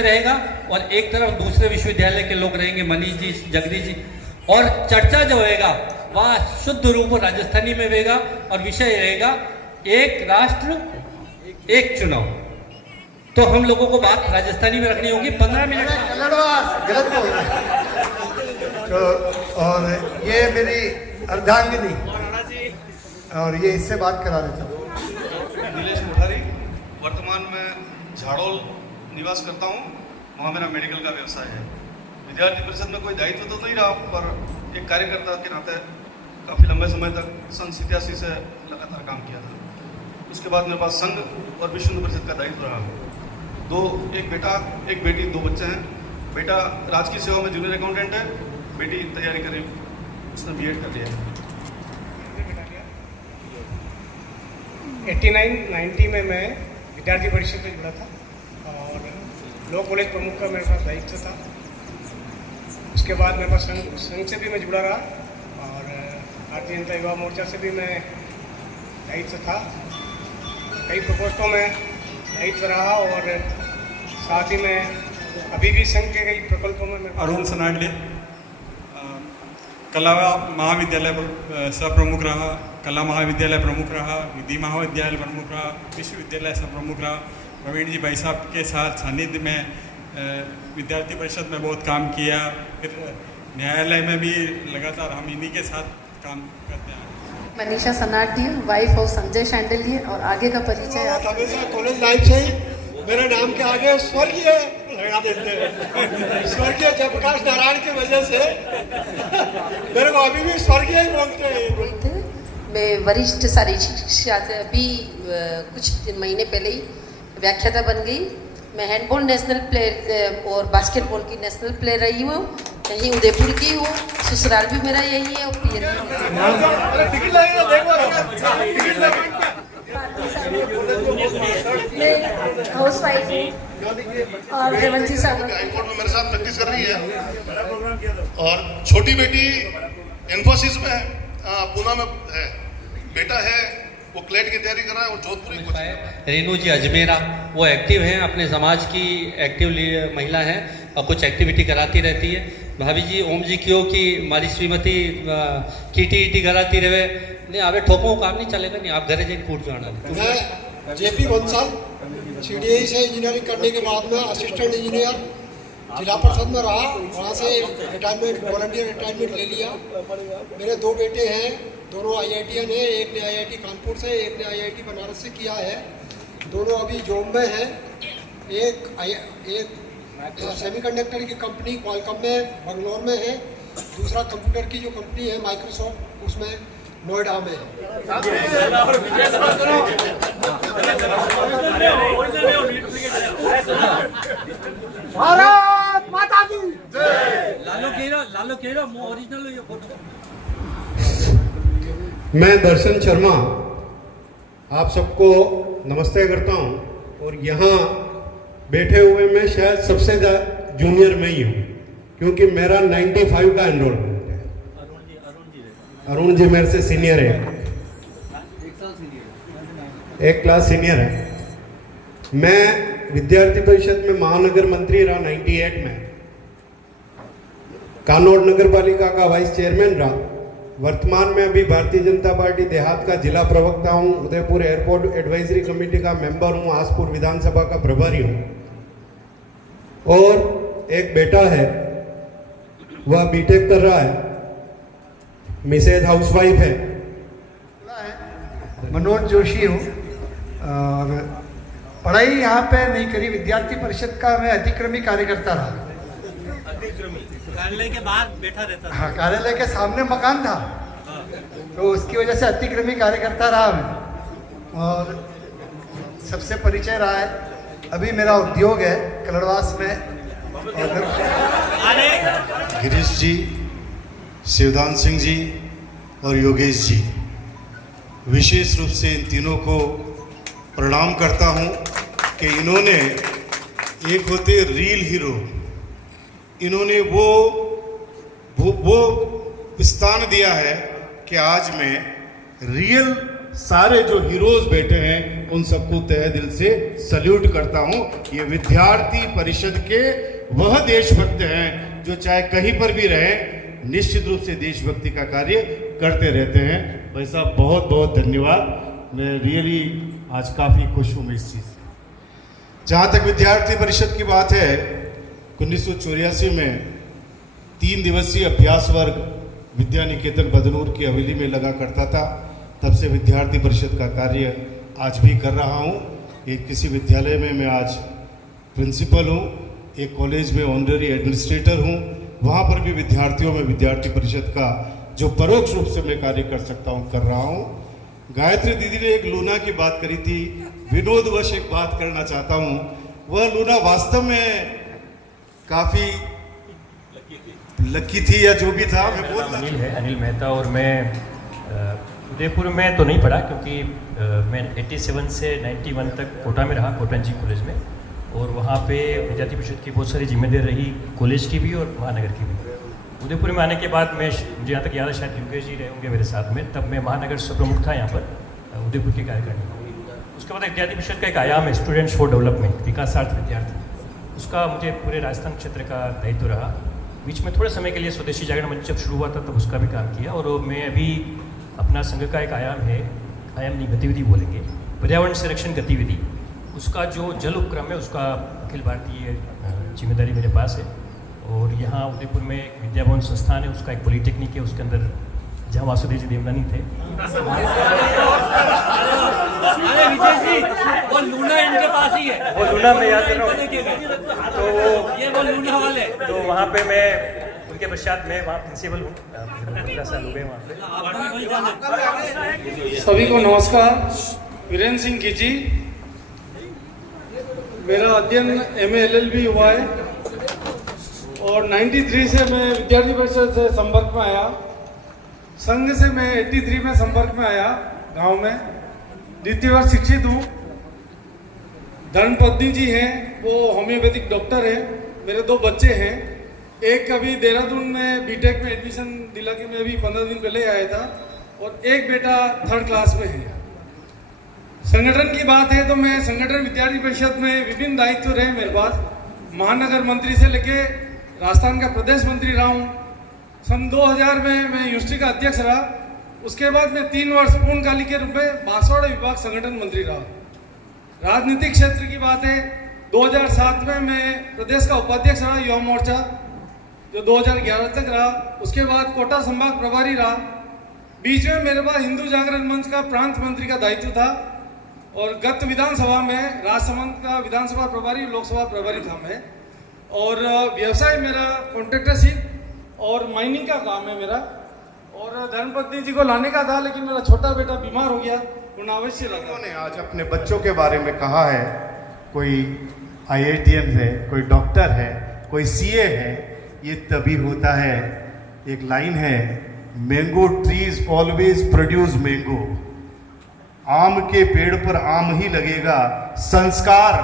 विषय रहेगा और एक तरफ दूसरे विश्वविद्यालय के लोग रहेंगे, मनीष जी, जगदीश जी, और चर्चा जो होएगा वह शुद्ध रूप राजस्थानी में होगा और विषय रहेगा एक राष्ट्र एक चुनाव। तो हम लोगों को बात राजस्थानी में रखनी होगी। 15 मिनट गलत बोल रहे हैं। तो और ये मेरी अर्धांगिनी और ये इससे बात करा देता हूँ। नीलेश कोठारी, वर्तमान में झाड़ोल निवास करता हूँ, वहाँ मेरा मेडिकल का व्यवसाय है। विद्यार्थी परिषद में कोई दायित्व तो नहीं रहा, पर एक कार्यकर्ता के नाते काफ़ी लंबे समय तक सन 87 से लगातार काम किया था। उसके बाद मेरे पास संघ और विश्व हिंदू परिषद का दायित्व रहा। एक बेटा एक बेटी, 2 बच्चे हैं। बेटा राजकीय सेवा में जूनियर अकाउंटेंट है, बेटी तैयारी करी, उसने B.Ed कर लिया है। 89-90 में मैं विद्यार्थी परिषद से जुड़ा था और लॉ कॉलेज प्रमुख का मेरे पास दायित्व था। उसके बाद मेरे पास संघ से भी मैं जुड़ा रहा और भारतीय जनता युवा मोर्चा से भी मैं दायित्व था। कई प्रकोष्ठों में दायित्व रहा और साथ ही में अभी भी संघ के कई प्रकल्पों में मैं अरुण सनाडले, कला महाविद्यालय सह-प्रमुख रहा, कला महाविद्यालय प्रमुख रहा, विधि महाविद्यालय प्रमुख रहा, विश्वविद्यालय सह-प्रमुख रहा। प्रवीण जी भाई साहब के साथ सानिध्य में विद्यार्थी परिषद में बहुत काम किया। फिर न्यायालय में भी लगातार हम इन्हीं के साथ काम करते हैं। मनीषा सनाटी, वाइफ ऑफ संजय शांडिल्य। और आगे का परिचय आप हमेशा कॉलेज लाइफ से ही मेरे नाम के आगे स्वर्गीय लगा देते हैं। स्वर्गीय जयप्रकाश नारायण की वजह से मेरे को अभी भी स्वर्गीय ही बोलते हैं। मैं वरिष्ठ शारीरिक शिक्षा से अभी कुछ महीने पहले ही व्याख्याता बन गई। मैं हैंडबॉल नेशनल प्लेयर और बास्केटबॉल की नेशनल प्लेयर रही हूँ। यहीं उदयपुर की हूँ, ससुराल भी मेरा यही है और हाउस वाइफ हूँ और रेवंशी सागर हाईकोर्ट में मेरे साथ प्रैक्टिस कर रही है। और छोटी बेटी इन्फोसिस में है, पूना में है। बेटा है वो क्लेट की तैयारी कर रहा है और जोधपुर की कोचिंग कर रहा है। रेनू जी अजमेरा, वो एक्टिव हैं, अपने समाज की एक्टिव महिला हैं और कुछ एक्टिविटी कराती रहती है। भाभी जी ओम जी क्यों कि हमारी श्रीमती कीटी कराती रहे, नहीं आवे ठोको काम नहीं चलेगा, नहीं आप घरे जाए कूट जाना। मैं JP बंसल CDI से इंजीनियरिंग करने के बाद में असिस्टेंट इंजीनियर जिला परिषद में रहा, वहाँ से रिटायरमेंट वॉलंटियर रिटायरमेंट ले लिया। मेरे 2 बेटे हैं, दोनों IITian हैं। एक ने IIT कानपुर से, एक ने IIT बनारस से किया है। दोनों अभी जॉब में हैं। एक सेमीकंडक्टर की कंपनी क्वालकॉम में बंगलोर में है, दूसरा कंप्यूटर की जो कंपनी है माइक्रोसॉफ्ट, उसमें नोएडा में है। भारत माता की लालो केरो ओरिजिनल ये फोटो। मैं दर्शन शर्मा आप सबको नमस्ते करता हूं और यहाँ बैठे हुए मैं शायद सबसे जूनियर में ही हूँ क्योंकि मेरा 95 का एनरोलमेंट है। अरुण जी मेरे से सीनियर है, एक क्लास सीनियर है। मैं विद्यार्थी परिषद में महानगर मंत्री रहा 98 में, कानौड़ नगर पालिका का वाइस चेयरमैन रहा। वर्तमान में अभी भारतीय जनता पार्टी देहात का जिला प्रवक्ता हूँ, उदयपुर एयरपोर्ट एडवाइजरी कमेटी का मेंबर हूँ, आसपुर विधानसभा का प्रभारी हूँ। और एक बेटा है, वह B.Tech कर रहा है, मिसेज हाउसवाइफ है। मनोज जोशी हूँ और पढ़ाई यहाँ पे नहीं करी। विद्यार्थी परिषद का मैं अतिक्रमी कार्यकर्ता रहा। कार्यालय के बाहर बैठा रहता था। हाँ, कार्यालय के सामने मकान था, तो उसकी वजह से अतिक्रमी कार्यकर्ता रहा मैं। और सबसे परिचय रहा है। अभी मेरा उद्योग है कलड़वास में। गिरीश जी, शिवदान सिंह जी और योगेश जी, विशेष रूप से इन तीनों को प्रणाम करता हूं कि इन्होंने, एक होते रियल हीरो, इन्होंने वो स्थान दिया है कि आज मैं रियल सारे जो हीरोज बैठे हैं उन सबको तहे दिल से सल्यूट करता हूं। ये विद्यार्थी परिषद के वह देशभक्त हैं जो चाहे कहीं पर भी रहें निश्चित रूप से देशभक्ति का कार्य करते रहते हैं। भाई साहब बहुत बहुत धन्यवाद। मैं रियली आज काफ़ी खुश हूँ इस चीज़ से। जहाँ तक विद्यार्थी परिषद की बात है, 1984 में 3 दिवसीय अभ्यास वर्ग विद्या निकेतन बदनूर की हवेली में लगा करता था। तब से विद्यार्थी परिषद का कार्य आज भी कर रहा हूँ। एक किसी विद्यालय में मैं आज प्रिंसिपल हूँ, एक कॉलेज में ऑनररी एडमिनिस्ट्रेटर हूँ। वहाँ पर भी विद्यार्थियों में विद्यार्थी परिषद का जो परोक्ष रूप से मैं कार्य कर सकता हूँ कर रहा हूँ। गायत्री दीदी ने एक लूना की बात करी थी, विनोदवश एक बात करना चाहता हूँ। वह लूना वास्तव में काफ़ी लकी थी या जो भी था। मैं बोल अनिल है, अनिल मेहता, और मैं उदयपुर में तो नहीं पढ़ा क्योंकि मैं 87 से 91 तक कोटा में रहा, कोटन जी कॉलेज में, और वहाँ पे विद्यार्थी परिषद की बहुत सारी जिम्मेदारी रही, कॉलेज की भी और महानगर की भी। उदयपुर में आने के बाद मैं, मुझे यहाँ तक याद है शायद योगेश जी रहे होंगे मेरे साथ में, तब मैं महानगर से प्रमुख था यहाँ पर उदयपुर के कार्यकारिणी में। उसके बाद विद्यार्थी परिषद का एक आयाम है स्टूडेंट्स फॉर डेवलपमेंट, विकासार्थ विद्यार्थी, उसका मुझे पूरे राजस्थान क्षेत्र का दायित्व रहा। बीच में थोड़े समय के लिए स्वदेशी जागरण मंच जब शुरू हुआ था तब उसका भी काम किया। और मैं अभी अपना संघ का एक आयाम है, आयाम नहीं गतिविधि बोलेंगे, पर्यावरण संरक्षण गतिविधि, उसका जो जल उपक्रम है उसका अखिल भारतीय जिम्मेदारी मेरे पास है। और यहाँ उदयपुर में एक विद्या भवन संस्थान है, उसका एक पॉलिटेक्निक है, उसके अंदर जहाँ वासुदेव जी देवनानी थे। अरे विजय जी, वो लूना इनके पास ही है, वो लूना मैं याद कर रहा हूँ, तो ये वो लूना वाले। तो वहाँ पे मैं उनके पश्चात मैं वहाँ प्रिंसिपल हूँ, 15 साल हो गए वहाँ पे। सभी को नमस्कार। वीरेंद्र सिंह खींची, मेरा अध्ययन MA LLB हुआ है और 93 से मैं विद्यार्थी परिषद से संपर्क में आया। संघ से मैं 83 में संपर्क में आया गांव में। द्वितीय वर्ष शिक्षित हूँ। धर्मपत्नी जी हैं, वो होम्योपैथिक डॉक्टर हैं। मेरे 2 बच्चे हैं, एक अभी देहरादून में बीटेक में एडमिशन दिला के मैं अभी 15 दिन पहले आया था, और एक बेटा 3rd क्लास में है। संगठन की बात है तो मैं संगठन विद्यार्थी परिषद में विभिन्न दायित्व रहे मेरे पास। महानगर मंत्री से लेके राजस्थान का प्रदेश मंत्री रहा हूँ। सन 2000 में मैं यूनिवर्सिटी का अध्यक्ष रहा। उसके बाद मैं 3 वर्ष पूर्णकालिक के रूप में बांसवाड़ा विभाग संगठन मंत्री रहा। राजनीतिक क्षेत्र की बात है, 2007 में मैं प्रदेश का उपाध्यक्ष रहा युवा मोर्चा, जो 2011 तक रहा। उसके बाद कोटा संभाग प्रभारी रहा। बीच में मेरे पास हिंदू जागरण मंच का प्रांत मंत्री का दायित्व था, और गत विधानसभा में राजसमंद का विधानसभा प्रभारी, लोकसभा प्रभारी था मैं। और व्यवसाय मेरा कॉन्ट्रैक्टरशिप और माइनिंग का काम है मेरा। और धर्मपत्नी जी को लाने का था, लेकिन मेरा छोटा बेटा बीमार हो गया, उन्हें अवश्य लगा। उन्होंने आज अपने बच्चों के बारे में कहा है, कोई IITian है, कोई डॉक्टर है, कोई CA है। ये तभी होता है, एक लाइन है, mango trees always produce mango. आम के पेड़ पर आम ही लगेगा, संस्कार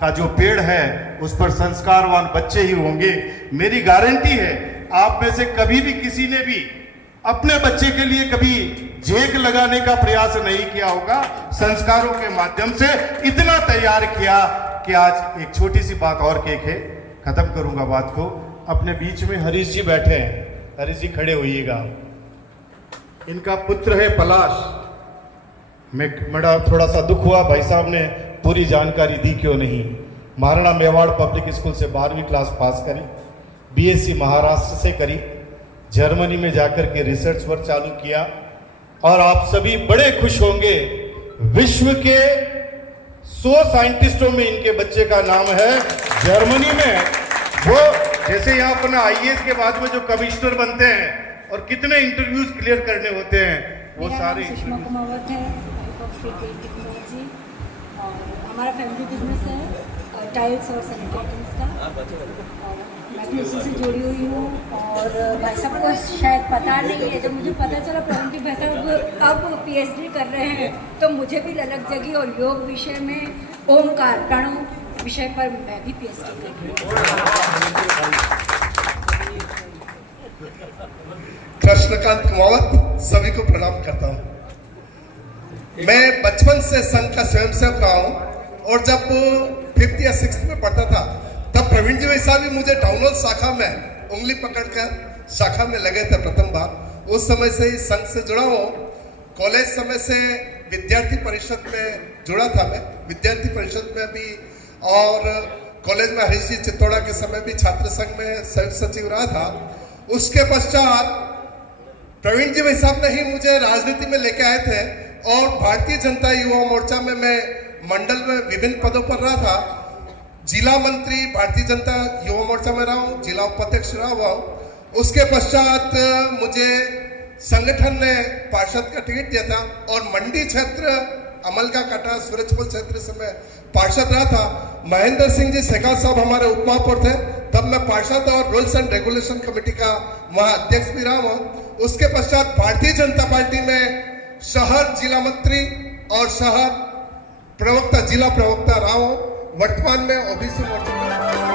का जो पेड़ है उस पर संस्कारवान बच्चे ही होंगे। मेरी गारंटी है, आप में से कभी भी किसी ने भी अपने बच्चे के लिए कभी जेक लगाने का प्रयास नहीं किया होगा। संस्कारों के माध्यम से इतना तैयार किया कि आज एक छोटी सी बात और केक है, खत्म करूंगा बात को। अपने बीच में हरीश जी बैठे हैं, हरीश जी खड़े होइएगा। इनका पुत्र है पलाश। मैं बड़ा थोड़ा सा दुख हुआ, भाई साहब ने पूरी जानकारी दी क्यों नहीं। महाराणा मेवाड़ पब्लिक स्कूल से 12वीं क्लास पास करी, BSc महाराष्ट्र से करी, जर्मनी में जाकर के रिसर्च वर्क चालू किया। और आप सभी बड़े खुश होंगे, विश्व के 100 साइंटिस्टों में इनके बच्चे का नाम है जर्मनी में। वो जैसे यहाँ अपना IAS के बाद में जो कमिश्नर बनते हैं और कितने इंटरव्यूज क्लियर करने होते हैं, वो सारे। सुषमा कुमावत है, टेक्नोलॉजी, और हमारा फैमिली बिजनेस है टाइल्स और सैनिटरी का। मैं भी उसी से जुड़ी हुई हूँ। और भाई साहब को शायद पता नहीं है, जब मुझे पता चला परंतु भाई साहब अब PhD कर रहे हैं तो मुझे भी ललक जगी। और योग विषय में ओमकार प्रणव विषय पर मैं भी PhD कर रही हूँ। कृष्णकांत कुमावत, सभी को प्रणाम करता हूँ। मैं बचपन से संघ का स्वयंसेवक रहा हूँ और जब 5th या 6th में पढ़ता था तब प्रवीण जी वैसा भी मुझे टाउन हॉल शाखा में उंगली पकड़कर शाखा में लगे थे प्रथम बार। उस समय से ही संघ से जुड़ा हूँ। कॉलेज समय से विद्यार्थी परिषद में जुड़ा था मैं, विद्यार्थी परिषद में भी, और कॉलेज में हरीश जी चित्तौड़ा के समय भी छात्र संघ में संयुक्त सचिव रहा था। उसके पश्चात प्रवीण जी भाई साहब ने ही मुझे राजनीति में लेके आए थे और भारतीय जनता युवा मोर्चा में मैं मंडल में विभिन्न पदों पर रहा था। जिला मंत्री भारतीय जनता युवा मोर्चा में रहा हूँ, जिला उपाध्यक्ष रहा हुआ हूँ। उसके पश्चात मुझे संगठन ने पार्षद का टिकट दिया था और मंडी क्षेत्र अमल का काटा सूरजपुर क्षेत्र से मैं पार्षद रहा था। महेंद्र सिंह जी शेखार साहब हमारे उप महापौर थे, तब मैं पार्षद और रूल्स एंड रेगुलेशन कमेटी का वहां अध्यक्ष भी रहा हूँ। उसके पश्चात भारतीय जनता पार्टी में शहर जिला मंत्री और शहर प्रवक्ता, जिला प्रवक्ता रहा हूँ। वर्तमान में ओबीसी मोर्चा